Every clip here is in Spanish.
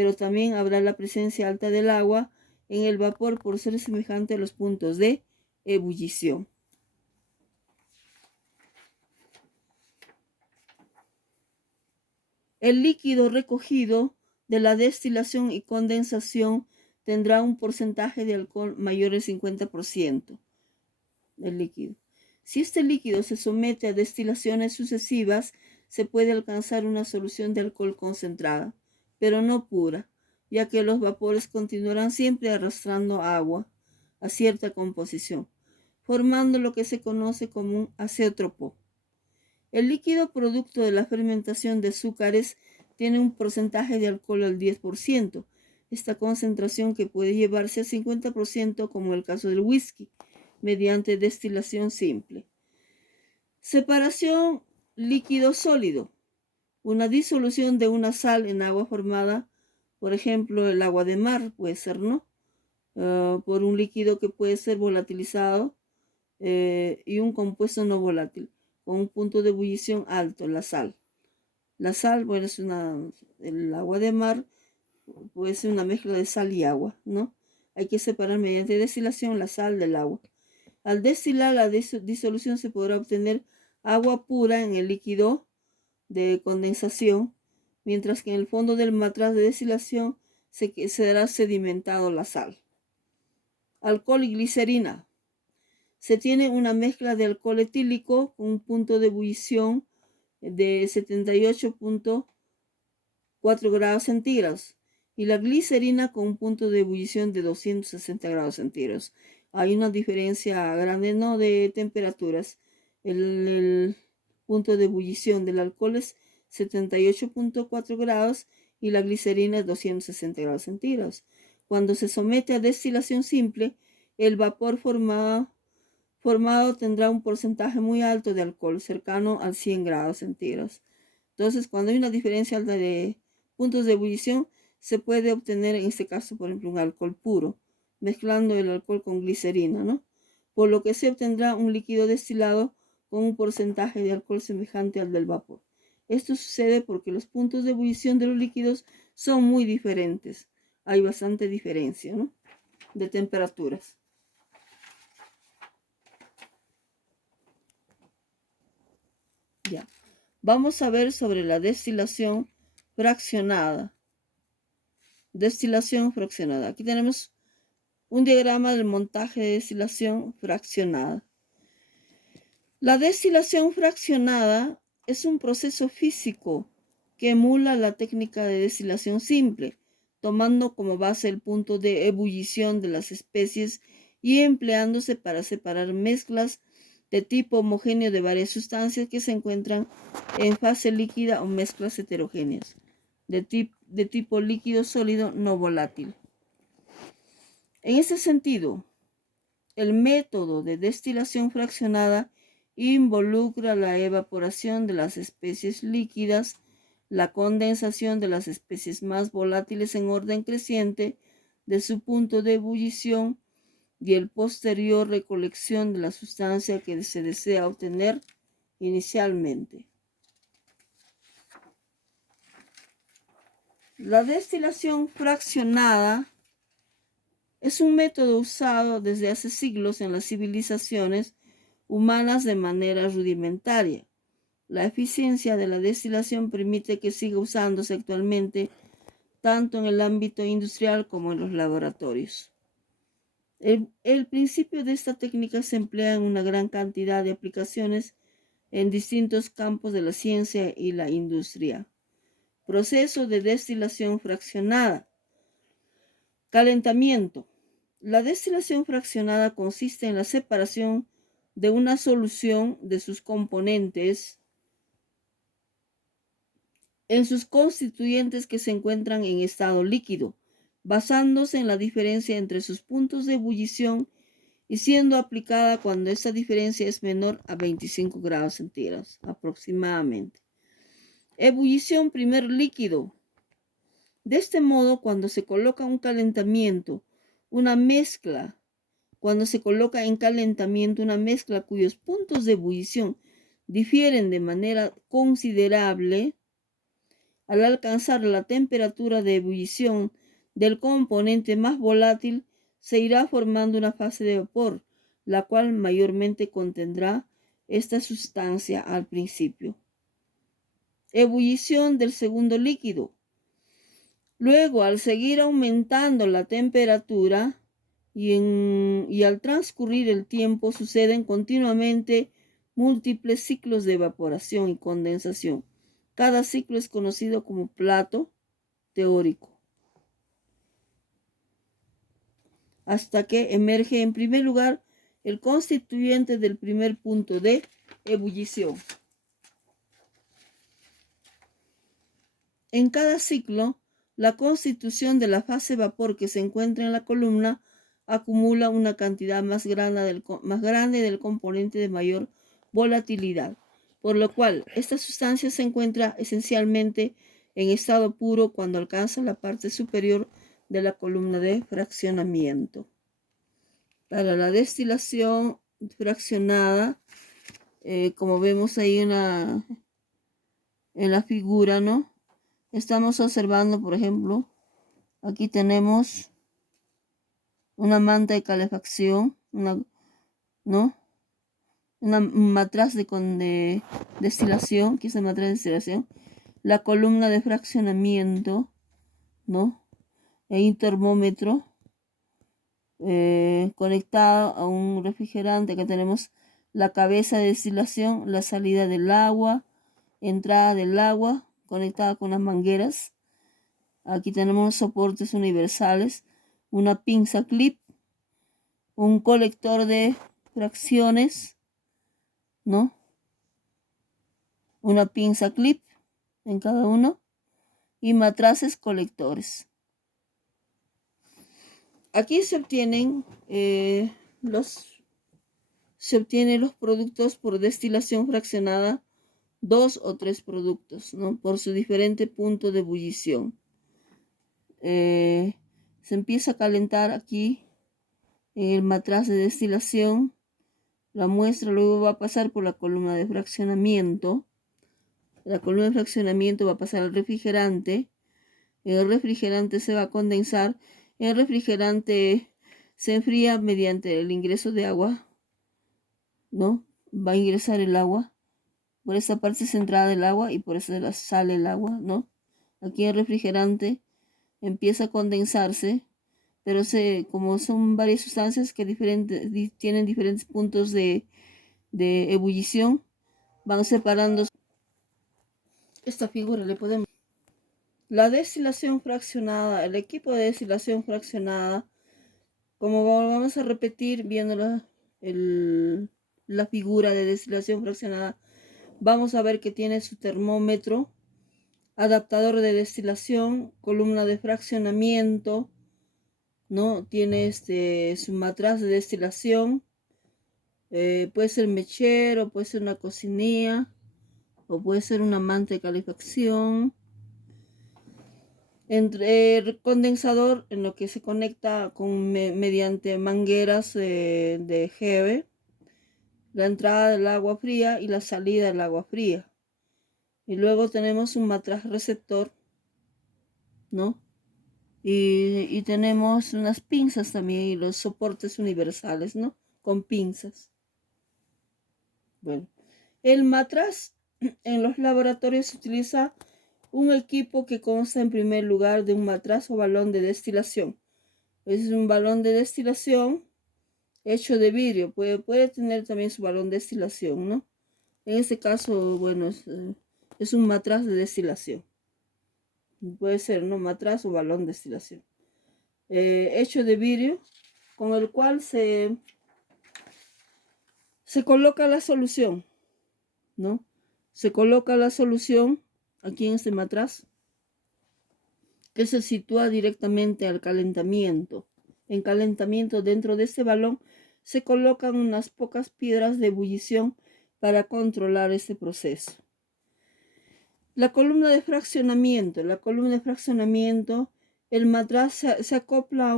pero también habrá la presencia alta del agua en el vapor por ser semejante a los puntos de ebullición. El líquido recogido de la destilación y condensación tendrá un porcentaje de alcohol mayor al 50% del líquido. Si este líquido se somete a destilaciones sucesivas, se puede alcanzar una solución de alcohol concentrada, pero no pura, ya que los vapores continuarán siempre arrastrando agua a cierta composición, formando lo que se conoce como un azeótropo. El líquido producto de la fermentación de azúcares tiene un porcentaje de alcohol al 10%, esta concentración que puede llevarse a 50% como el caso del whisky, mediante destilación simple. Separación líquido-sólido. Una disolución de una sal en agua formada, por ejemplo, el agua de mar puede ser, ¿no? Por un líquido que puede ser volatilizado y un compuesto no volátil, con un punto de ebullición alto, la sal. La sal, bueno, el agua de mar puede ser una mezcla de sal y agua, ¿no? Hay que separar mediante destilación la sal del agua. Al destilar la disolución se podrá obtener agua pura en el líquido de condensación, mientras que en el fondo del matraz de destilación se será sedimentado la sal. Alcohol y glicerina. Se tiene una mezcla de alcohol etílico con un punto de ebullición de 78.4 grados centígrados y la glicerina con un punto de ebullición de 260 grados centígrados. Hay una diferencia grande, ¿no?, de temperaturas. El punto de ebullición del alcohol es 78.4 grados y la glicerina es 260 grados centígrados. Cuando se somete a destilación simple, el vapor formado tendrá un porcentaje muy alto de alcohol, cercano al 100 grados centígrados. Entonces, cuando hay una diferencia alta de puntos de ebullición, se puede obtener, en este caso, por ejemplo, un alcohol puro, mezclando el alcohol con glicerina, ¿no? Por lo que se obtendrá un líquido destilado con un porcentaje de alcohol semejante al del vapor. Esto sucede porque los puntos de ebullición de los líquidos son muy diferentes. Hay bastante diferencia, ¿no?, de temperaturas. Ya. Vamos a ver sobre la destilación fraccionada. Destilación fraccionada. Aquí tenemos un diagrama del montaje de destilación fraccionada. La destilación fraccionada es un proceso físico que emula la técnica de destilación simple, tomando como base el punto de ebullición de las especies y empleándose para separar mezclas de tipo homogéneo de varias sustancias que se encuentran en fase líquida o mezclas heterogéneas de tipo líquido sólido no volátil. En ese sentido, el método de destilación fraccionada involucra la evaporación de las especies líquidas, la condensación de las especies más volátiles en orden creciente de su punto de ebullición y el posterior recolección de la sustancia que se desea obtener inicialmente. La destilación fraccionada es un método usado desde hace siglos en las civilizaciones humanas de manera rudimentaria. La eficiencia de la destilación permite que siga usándose actualmente tanto en el ámbito industrial como en los laboratorios. El principio de esta técnica se emplea en una gran cantidad de aplicaciones en distintos campos de la ciencia y la industria. Proceso de destilación fraccionada. Calentamiento. La destilación fraccionada consiste en la separación de una solución de sus componentes en sus constituyentes que se encuentran en estado líquido, basándose en la diferencia entre sus puntos de ebullición y siendo aplicada cuando esta diferencia es menor a 25 grados centígrados aproximadamente. Ebullición primer líquido. De este modo, cuando se coloca en calentamiento una mezcla cuyos puntos de ebullición difieren de manera considerable, Al alcanzar la temperatura de ebullición del componente más volátil, se irá formando una fase de vapor, la cual mayormente contendrá esta sustancia al principio. Ebullición del segundo líquido. Luego, al seguir aumentando la temperatura y al transcurrir el tiempo, suceden continuamente múltiples ciclos de evaporación y condensación. Cada ciclo es conocido como plato teórico, hasta que emerge en primer lugar el constituyente del primer punto de ebullición. En cada ciclo, la constitución de la fase vapor que se encuentra en la columna acumula una cantidad más grande del componente de mayor volatilidad, por lo cual esta sustancia se encuentra esencialmente en estado puro cuando alcanza la parte superior de la columna de fraccionamiento. Para la destilación fraccionada, como vemos ahí en la figura, ¿no? Estamos observando, por ejemplo, aquí tenemos una manta de calefacción, un matraz de destilación, aquí es el matraz de destilación, la columna de fraccionamiento, ¿no? Un termómetro conectado a un refrigerante. Acá tenemos la cabeza de destilación, la salida del agua, entrada del agua conectada con las mangueras. Aquí tenemos soportes universales, una pinza clip, un colector de fracciones, ¿no? Una pinza clip en cada uno y matraces colectores. Aquí se obtienen los productos por destilación fraccionada, 2 o 3 productos, ¿no? Por su diferente punto de ebullición. Se empieza a calentar aquí en el matraz de destilación. La muestra luego va a pasar por la columna de fraccionamiento. La columna de fraccionamiento va a pasar al refrigerante. El refrigerante se va a condensar. El refrigerante se enfría mediante el ingreso de agua, ¿no? Va a ingresar el agua. Por esta parte central del agua y por esa sale el agua, ¿no? Aquí el refrigerante empieza a condensarse, pero como son varias sustancias que tienen diferentes puntos de ebullición, van separando. Esta figura le podemos... La destilación fraccionada, el equipo de destilación fraccionada, como vamos a repetir viendo la figura de destilación fraccionada, vamos a ver que tiene su termómetro, adaptador de destilación, columna de fraccionamiento, ¿no? Tiene su matraz de destilación, puede ser mechero, puede ser una cocinilla, o puede ser una manta de calefacción. Entre el condensador, en lo que se conecta mediante mangueras de Hebe, la entrada del agua fría y la salida del agua fría. Y luego tenemos un matraz receptor, ¿no? Y tenemos unas pinzas también y los soportes universales, ¿no? Con pinzas. Bueno, el matraz en los laboratorios se utiliza un equipo que consta en primer lugar de un matraz o balón de destilación. Es un balón de destilación hecho de vidrio. Puede tener también su balón de destilación, ¿no? En este caso, bueno, es un matraz de destilación. Puede ser, ¿no? Matraz o balón de destilación. Hecho de vidrio, con el cual se coloca la solución, ¿no? Se coloca la solución aquí en este matraz, que se sitúa directamente al calentamiento. En calentamiento, dentro de este balón se colocan unas pocas piedras de ebullición para controlar este proceso. La columna de fraccionamiento. El matraz se acopla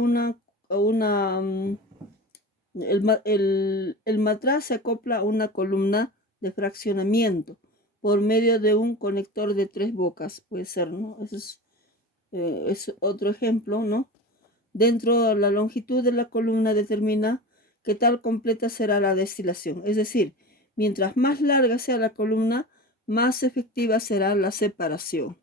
el matraz se acopla a una columna de fraccionamiento, por medio de un conector de 3 bocas, puede ser, ¿no? Eso es otro ejemplo, ¿no? Dentro de la longitud de la columna determina qué tal completa será la destilación. Es decir, mientras más larga sea la columna, más efectiva será la separación.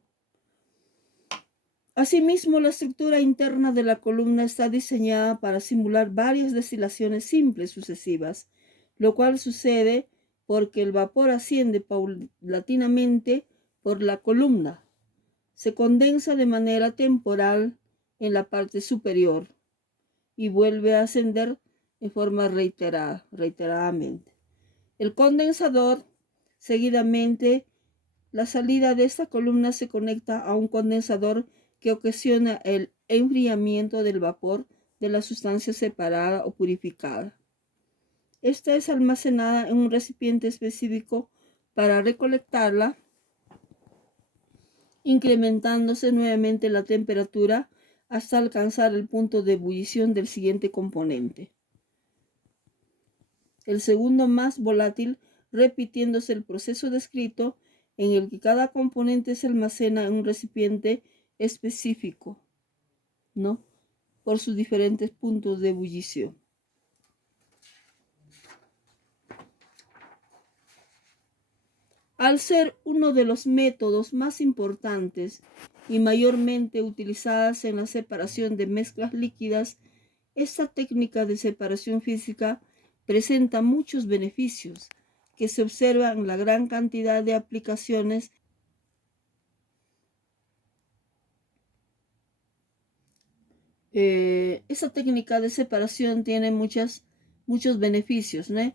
Asimismo, la estructura interna de la columna está diseñada para simular varias destilaciones simples sucesivas, lo cual sucede porque el vapor asciende paulatinamente por la columna. Se condensa de manera temporal en la parte superior y vuelve a ascender en forma reiteradamente. El condensador, seguidamente, la salida de esta columna se conecta a un condensador que ocasiona el enfriamiento del vapor de la sustancia separada o purificada. Esta es almacenada en un recipiente específico para recolectarla, incrementándose nuevamente la temperatura hasta alcanzar el punto de ebullición del siguiente componente, el segundo más volátil, repitiéndose el proceso descrito en el que cada componente se almacena en un recipiente específico, ¿no? Por sus diferentes puntos de ebullición. Al ser uno de los métodos más importantes y mayormente utilizadas en la separación de mezclas líquidas, esta técnica de separación física presenta muchos beneficios que se observan en la gran cantidad de aplicaciones. Esta técnica de separación tiene muchos beneficios, ¿no?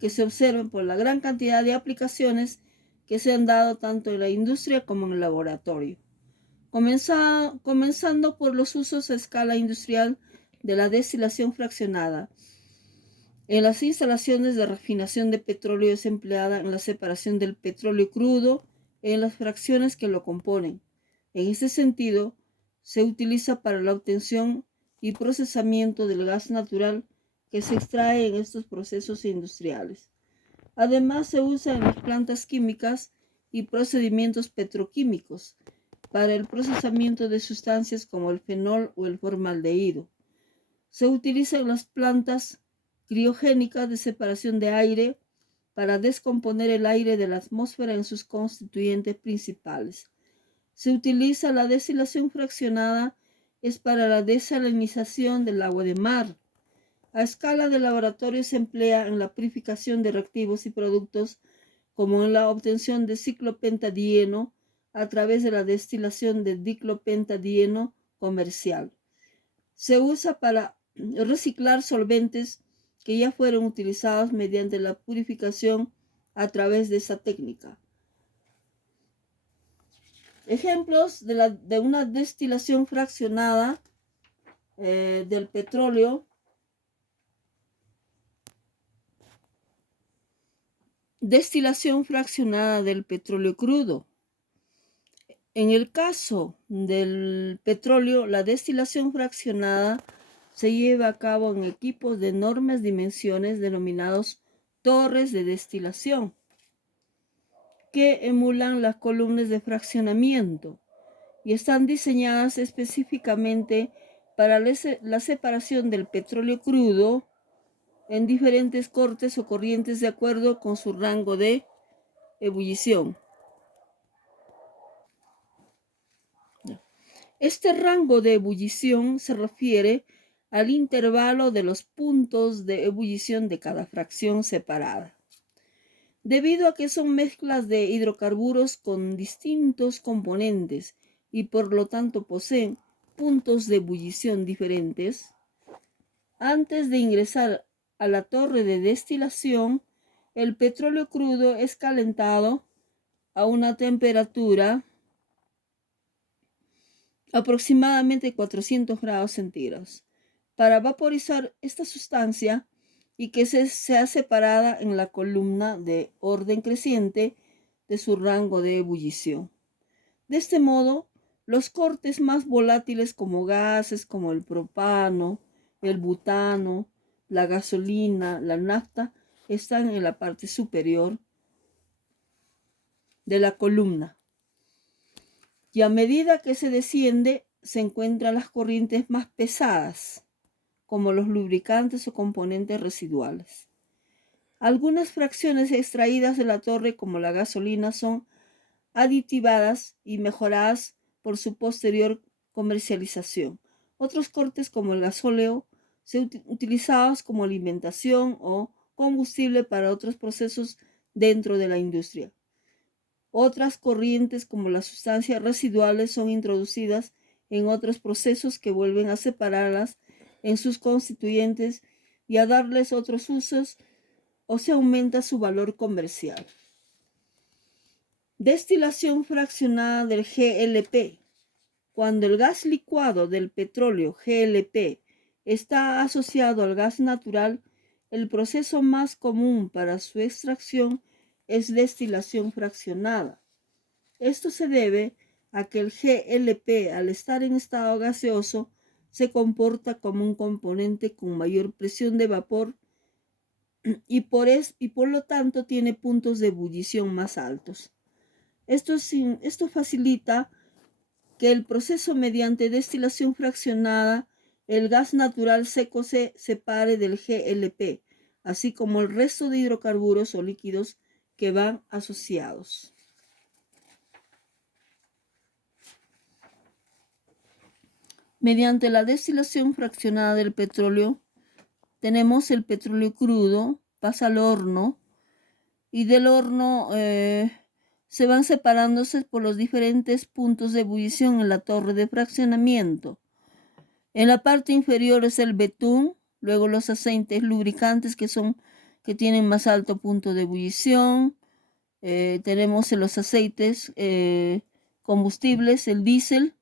Que se observan por la gran cantidad de aplicaciones que se han dado tanto en la industria como en el laboratorio. Comenzando por los usos a escala industrial de la destilación fraccionada. En las instalaciones de refinación de petróleo es empleada en la separación del petróleo crudo en las fracciones que lo componen. En este sentido, se utiliza para la obtención y procesamiento del gas natural que se extrae en estos procesos industriales. Además, se usa en las plantas químicas y procedimientos petroquímicos para el procesamiento de sustancias como el fenol o el formaldehído. Se utiliza en las plantas criogénicas de separación de aire para descomponer el aire de la atmósfera en sus constituyentes principales. Se utiliza la destilación fraccionada, es para la desalinización del agua de mar. A escala de laboratorio se emplea en la purificación de reactivos y productos, como en la obtención de ciclopentadieno a través de la destilación de diclopentadieno comercial. Se usa para reciclar solventes que ya fueron utilizados mediante la purificación a través de esta técnica. Ejemplos de una destilación fraccionada del petróleo. Destilación fraccionada del petróleo crudo. En el caso del petróleo, la destilación fraccionada se lleva a cabo en equipos de enormes dimensiones denominados torres de destilación, que emulan las columnas de fraccionamiento y están diseñadas específicamente para la separación del petróleo crudo en diferentes cortes o corrientes de acuerdo con su rango de ebullición. Este rango de ebullición se refiere al intervalo de los puntos de ebullición de cada fracción separada. Debido a que son mezclas de hidrocarburos con distintos componentes y por lo tanto poseen puntos de ebullición diferentes, antes de ingresar a la torre de destilación, el petróleo crudo es calentado a una temperatura aproximadamente 400 grados centígrados para vaporizar esta sustancia y que sea separada en la columna de orden creciente de su rango de ebullición. De este modo, los cortes más volátiles como gases como el propano, el butano, la gasolina, la nafta, están en la parte superior, de la columna. Y a medida que se desciende, se encuentran las corrientes más pesadas, como los lubricantes o componentes residuales. Algunas fracciones extraídas de la torre, como la gasolina, son aditivadas y mejoradas por su posterior comercialización. Otros cortes, como el gasóleo, se utilizados como alimentación o combustible para otros procesos dentro de la industria. Otras corrientes, como las sustancias residuales, son introducidas en otros procesos que vuelven a separarlas en sus constituyentes y a darles otros usos, o se aumenta su valor comercial. Destilación fraccionada del GLP. Cuando el gas licuado del petróleo GLP está asociado al gas natural, el proceso más común para su extracción es destilación fraccionada. Esto se debe a que el GLP, al estar en estado gaseoso, se comporta como un componente con mayor presión de vapor y por lo tanto tiene puntos de ebullición más altos. Esto facilita que el proceso mediante destilación fraccionada, el gas natural seco se separe del GLP, así como el resto de hidrocarburos o líquidos que van asociados. Mediante la destilación fraccionada del petróleo, tenemos el petróleo crudo, pasa al horno y del horno se van separándose por los diferentes puntos de ebullición en la torre de fraccionamiento. En la parte inferior es el betún, luego los aceites lubricantes que tienen más alto punto de ebullición. Tenemos los aceites combustibles, el diésel,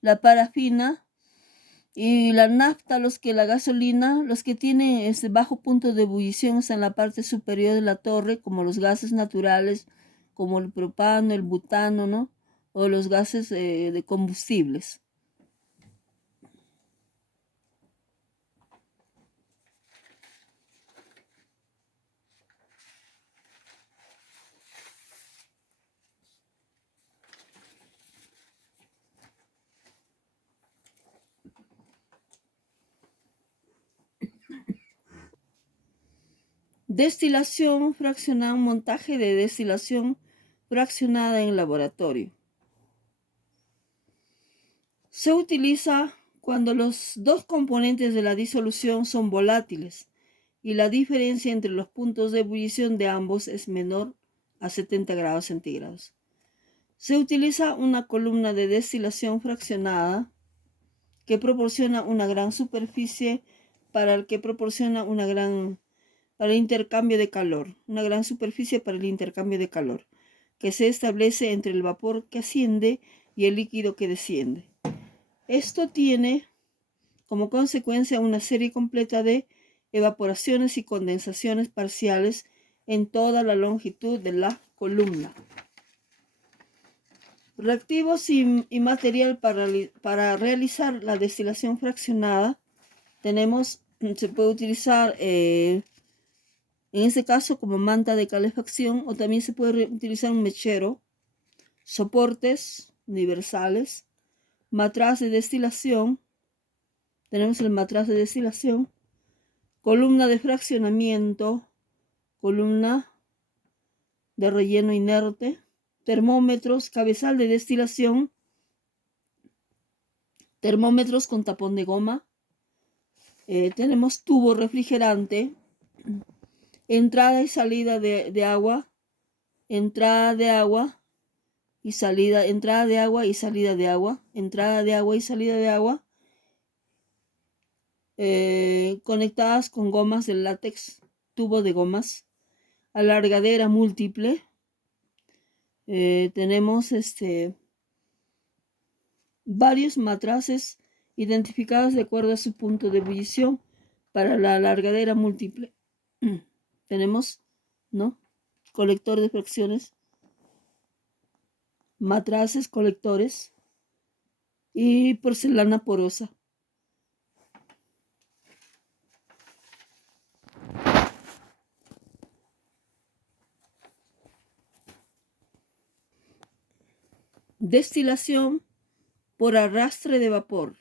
la parafina y la nafta, la gasolina, los que tienen ese bajo punto de ebullición están en la parte superior de la torre, como los gases naturales, como el propano, el butano, ¿no? O los gases de combustibles. Destilación fraccionada, un montaje de destilación fraccionada en laboratorio. Se utiliza cuando los dos componentes de la disolución son volátiles y la diferencia entre los puntos de ebullición de ambos es menor a 70 grados centígrados. Se utiliza una columna de destilación fraccionada que proporciona una gran superficie para el intercambio de calor, una gran superficie para el intercambio de calor, que se establece entre el vapor que asciende y el líquido que desciende. Esto tiene como consecuencia una serie completa de evaporaciones y condensaciones parciales en toda la longitud de la columna. Reactivos y material para realizar la destilación fraccionada se puede utilizar en este caso como manta de calefacción, o también se puede utilizar un mechero, soportes universales, matraz de destilación, tenemos el matraz de destilación, columna de fraccionamiento, columna de relleno inerte, termómetros, cabezal de destilación, termómetros con tapón de goma, tenemos tubo refrigerante, entrada y salida de agua, entrada de agua y salida, entrada de agua y salida de agua, entrada de agua y salida de agua, conectadas con gomas de látex, tubo de gomas, alargadera múltiple. Tenemos varios matraces identificados de acuerdo a su punto de ebullición para la alargadera múltiple. Tenemos, ¿no?, colector de fracciones, matraces colectores y porcelana porosa. Destilación por arrastre de vapor.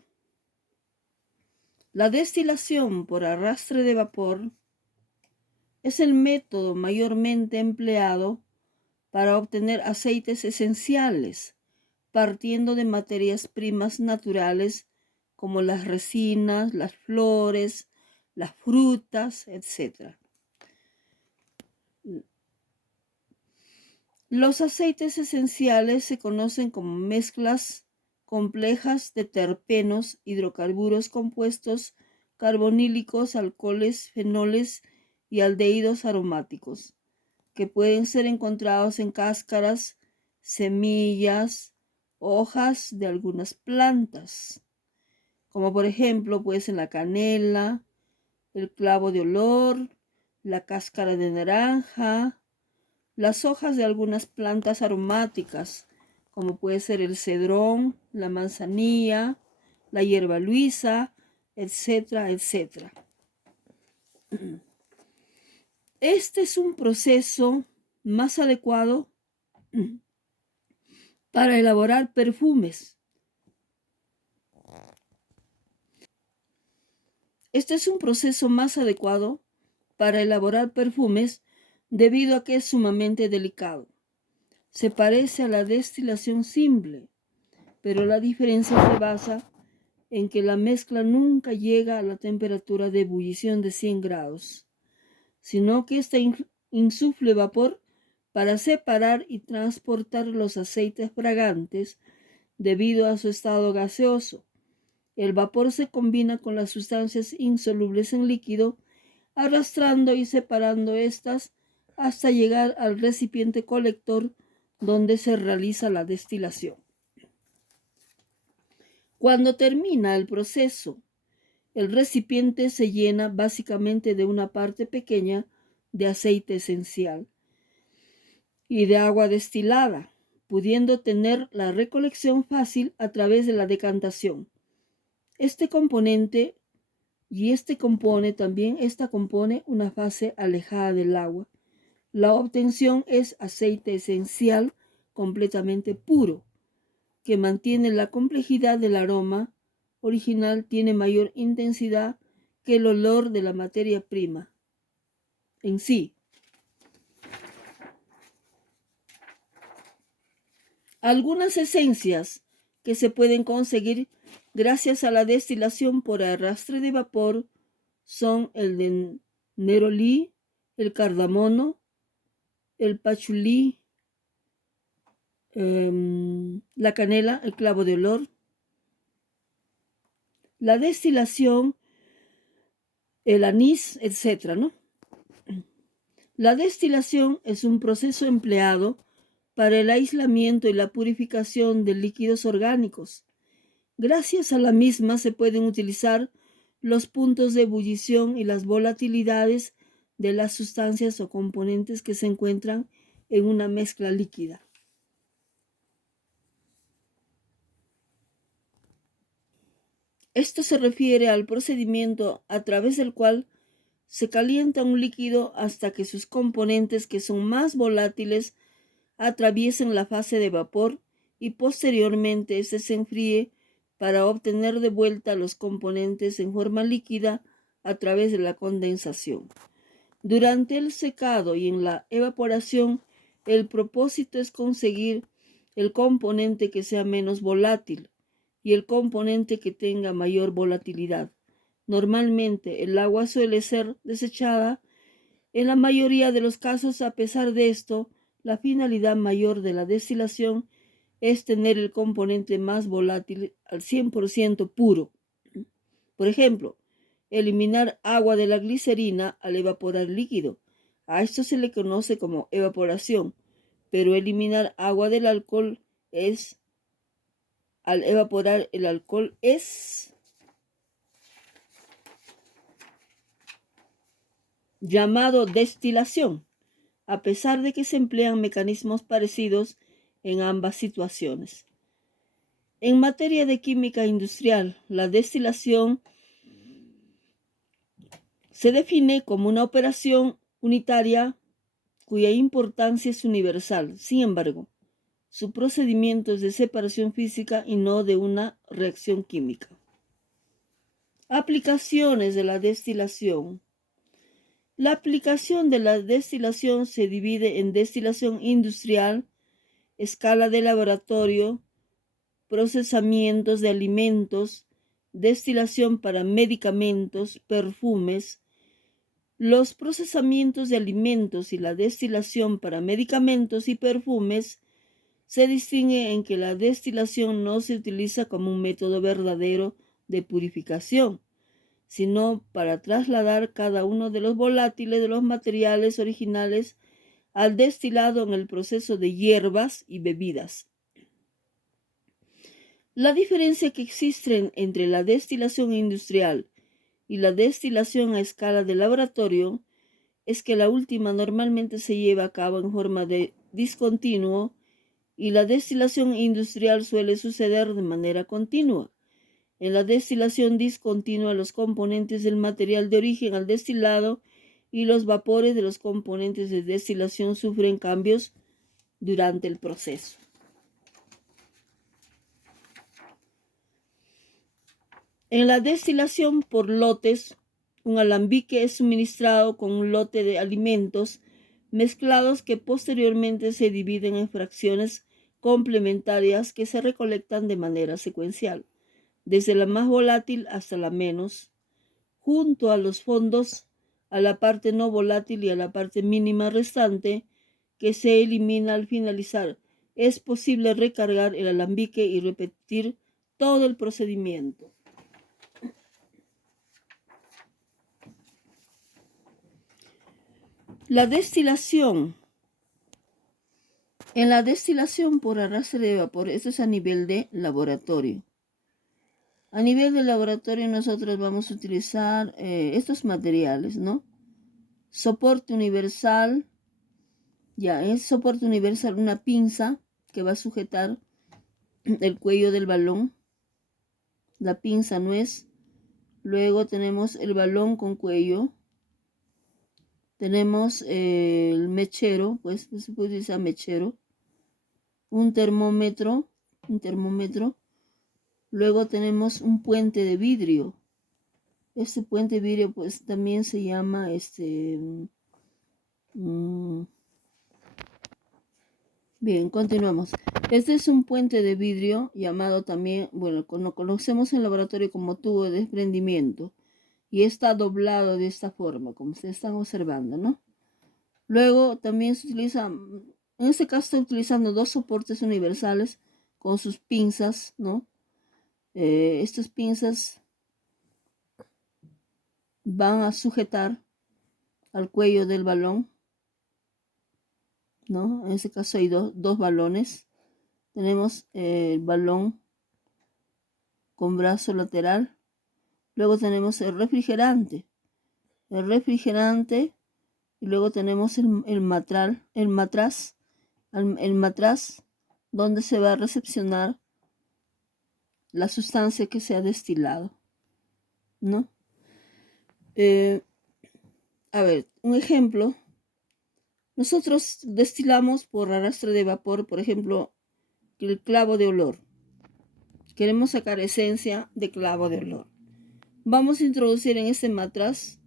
La destilación por arrastre de vapor es el método mayormente empleado para obtener aceites esenciales, partiendo de materias primas naturales como las resinas, las flores, las frutas, etc. Los aceites esenciales se conocen como mezclas complejas de terpenos, hidrocarburos compuestos, carbonílicos, alcoholes, fenoles y aldehídos aromáticos, que pueden ser encontrados en cáscaras, semillas, hojas de algunas plantas, como por ejemplo pues en la canela, el clavo de olor, la cáscara de naranja, las hojas de algunas plantas aromáticas, como puede ser el cedrón, la manzanilla, la hierba luisa, etcétera, etcétera. Este es un proceso más adecuado para elaborar perfumes. Este es un proceso más adecuado para elaborar perfumes debido a que es sumamente delicado. Se parece a la destilación simple, pero la diferencia se basa en que la mezcla nunca llega a la temperatura de ebullición de 100 grados, sino que ésta insufle vapor para separar y transportar los aceites fragantes debido a su estado gaseoso. El vapor se combina con las sustancias insolubles en líquido, arrastrando y separando estas hasta llegar al recipiente colector donde se realiza la destilación. Cuando termina el proceso, el recipiente se llena básicamente de una parte pequeña de aceite esencial y de agua destilada, pudiendo tener la recolección fácil a través de la decantación. Esta compone una fase alejada del agua. La obtención es aceite esencial completamente puro, que mantiene la complejidad del aroma original, tiene mayor intensidad que el olor de la materia prima en sí. Algunas esencias que se pueden conseguir gracias a la destilación por arrastre de vapor son el de nerolí, el cardamomo, el pachulí, la canela, el clavo de olor. La destilación, el anís, etc., ¿no? La destilación es un proceso empleado para el aislamiento y la purificación de líquidos orgánicos. Gracias a la misma se pueden utilizar los puntos de ebullición y las volatilidades de las sustancias o componentes que se encuentran en una mezcla líquida. Esto se refiere al procedimiento a través del cual se calienta un líquido hasta que sus componentes, que son más volátiles, atraviesen la fase de vapor y posteriormente se enfríe para obtener de vuelta los componentes en forma líquida a través de la condensación. Durante el secado y en la evaporación, el propósito es conseguir el componente que sea menos volátil y el componente que tenga mayor volatilidad. Normalmente el agua suele ser desechada. En la mayoría de los casos, a pesar de esto, la finalidad mayor de la destilación es tener el componente más volátil al 100% puro. Por ejemplo, eliminar agua de la glicerina al evaporar líquido. A esto se le conoce como evaporación, pero eliminar agua del alcohol al evaporar el alcohol es llamado destilación, a pesar de que se emplean mecanismos parecidos en ambas situaciones. En materia de química industrial, la destilación se define como una operación unitaria cuya importancia es universal. Sin embargo, Su procedimiento es de separación física y no de una reacción química. Aplicaciones de la destilación. La aplicación de la destilación se divide en destilación industrial, escala de laboratorio, procesamientos de alimentos, destilación para medicamentos, perfumes. Los procesamientos de alimentos y la destilación para medicamentos y perfumes se distingue en que la destilación no se utiliza como un método verdadero de purificación, sino para trasladar cada uno de los volátiles de los materiales originales al destilado en el proceso de hierbas y bebidas. La diferencia que existe entre la destilación industrial y la destilación a escala de laboratorio es que la última normalmente se lleva a cabo en forma de discontinuo y la destilación industrial suele suceder de manera continua. En la destilación discontinua, los componentes del material de origen al destilado y los vapores de los componentes de destilación sufren cambios durante el proceso. En la destilación por lotes, un alambique es suministrado con un lote de alimentos mezclados que posteriormente se dividen en fracciones complementarias que se recolectan de manera secuencial, desde la más volátil hasta la menos, junto a los fondos, a la parte no volátil y a la parte mínima restante que se elimina al finalizar. Es posible recargar el alambique y repetir todo el procedimiento. La destilación. En la destilación por arrastre de vapor, esto es a nivel de laboratorio. A nivel de laboratorio nosotros vamos a utilizar estos materiales, ¿no? Soporte universal, ya es soporte universal, una pinza que va a sujetar el cuello del balón. La pinza no es. Luego tenemos el balón con cuello. Tenemos el mechero, pues se puede utilizar mechero. Un termómetro. Luego tenemos un puente de vidrio. Este puente de vidrio pues también se llama Bien, continuamos. Este es un puente de vidrio llamado también, bueno, lo conocemos en el laboratorio como tubo de desprendimiento y está doblado de esta forma, como ustedes están observando, ¿no? Luego también se utiliza, en este caso estoy utilizando dos soportes universales con sus pinzas, ¿no? Estas pinzas van a sujetar al cuello del balón, ¿no? En este caso hay dos balones. Tenemos el balón con brazo lateral. Luego tenemos el refrigerante. Y luego tenemos el matraz donde se va a recepcionar la sustancia que se ha destilado, ¿no? A ver, un ejemplo. Nosotros destilamos por arrastre de vapor, por ejemplo, el clavo de olor. Queremos sacar esencia de clavo de olor. Vamos a introducir en este matraz,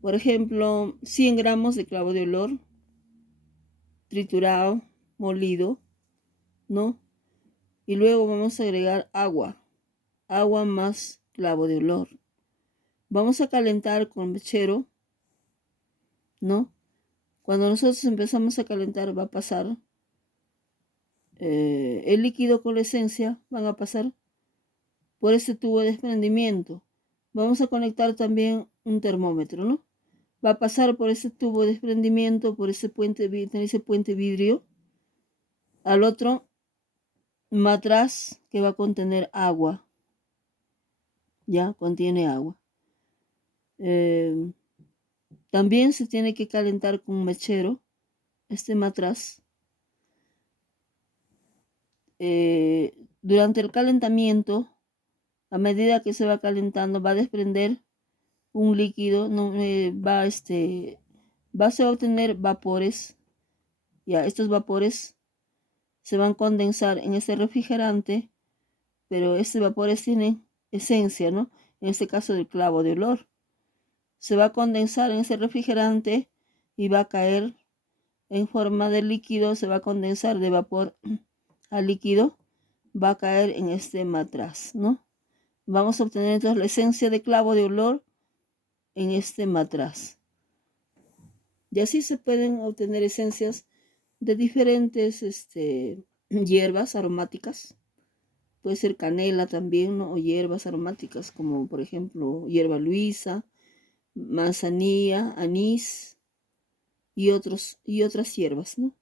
por ejemplo, 100 gramos de clavo de olor, triturado, molido, ¿no? Y luego vamos a agregar agua más clavo de olor. Vamos a calentar con mechero, ¿no? Cuando nosotros empezamos a calentar va a pasar el líquido con la esencia, van a pasar por este tubo de desprendimiento. Vamos a conectar también un termómetro, ¿no? Va a pasar por ese tubo de desprendimiento, por ese puente vidrio, al otro matraz que va a contener agua. Ya contiene agua. También se tiene que calentar con un mechero este matraz. Durante el calentamiento, a medida que se va calentando, va a desprender un líquido, va a obtener vapores. Ya, estos vapores se van a condensar en ese refrigerante, pero estos vapores tienen esencia, ¿no? En este caso del clavo de olor. Se va a condensar en ese refrigerante y va a caer en forma de líquido, se va a condensar de vapor a líquido, va a caer en este matraz, ¿no? Vamos a obtener entonces la esencia de clavo de olor en este matraz. Y así se pueden obtener esencias de diferentes hierbas aromáticas. Puede ser canela también, ¿no? O hierbas aromáticas como por ejemplo hierba luisa, manzanilla, anís y otras hierbas, ¿no?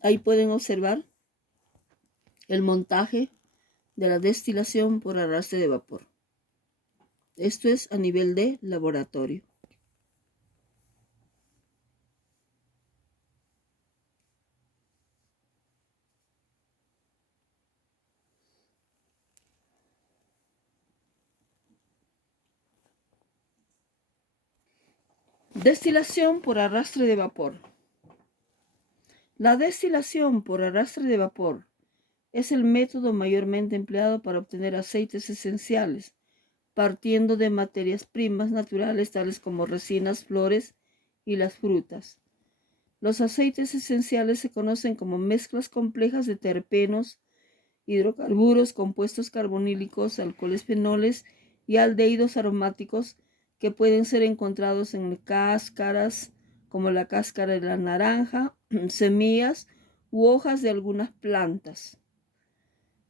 Ahí pueden observar el montaje de la destilación por arrastre de vapor. Esto es a nivel de laboratorio. Destilación por arrastre de vapor. La destilación por arrastre de vapor es el método mayormente empleado para obtener aceites esenciales, partiendo de materias primas naturales tales como resinas, flores y las frutas. Los aceites esenciales se conocen como mezclas complejas de terpenos, hidrocarburos, compuestos carbonílicos, alcoholes, fenoles y aldehídos aromáticos que pueden ser encontrados en cáscaras como la cáscara de la naranja, semillas u hojas de algunas plantas.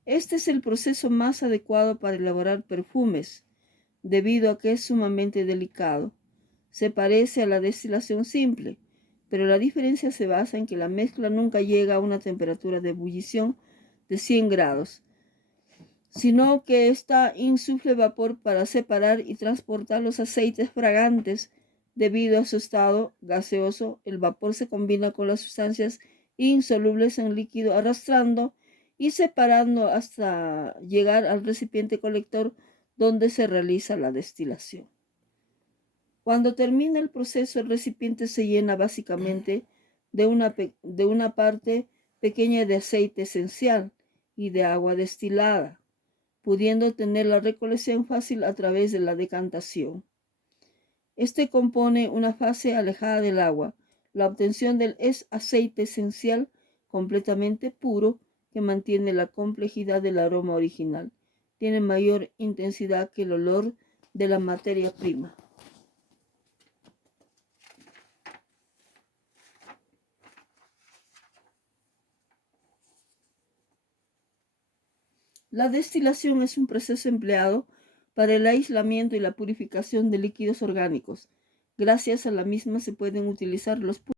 Este es el proceso más adecuado para elaborar perfumes, debido a que es sumamente delicado. Se parece a la destilación simple, pero la diferencia se basa en que la mezcla nunca llega a una temperatura de ebullición de 100 grados, sino que ésta insufle vapor para separar y transportar los aceites fragantes. Debido a su estado gaseoso, el vapor se combina con las sustancias insolubles en líquido, arrastrando y separando hasta llegar al recipiente colector donde se realiza la destilación. Cuando termina el proceso, el recipiente se llena básicamente de una parte pequeña de aceite esencial y de agua destilada, pudiendo tener la recolección fácil a través de la decantación. Este compone una fase alejada del agua. La obtención del aceite esencial completamente puro que mantiene la complejidad del aroma original. Tiene mayor intensidad que el olor de la materia prima. La destilación es un proceso empleado para el aislamiento y la purificación de líquidos orgánicos. Gracias a la misma se pueden utilizar los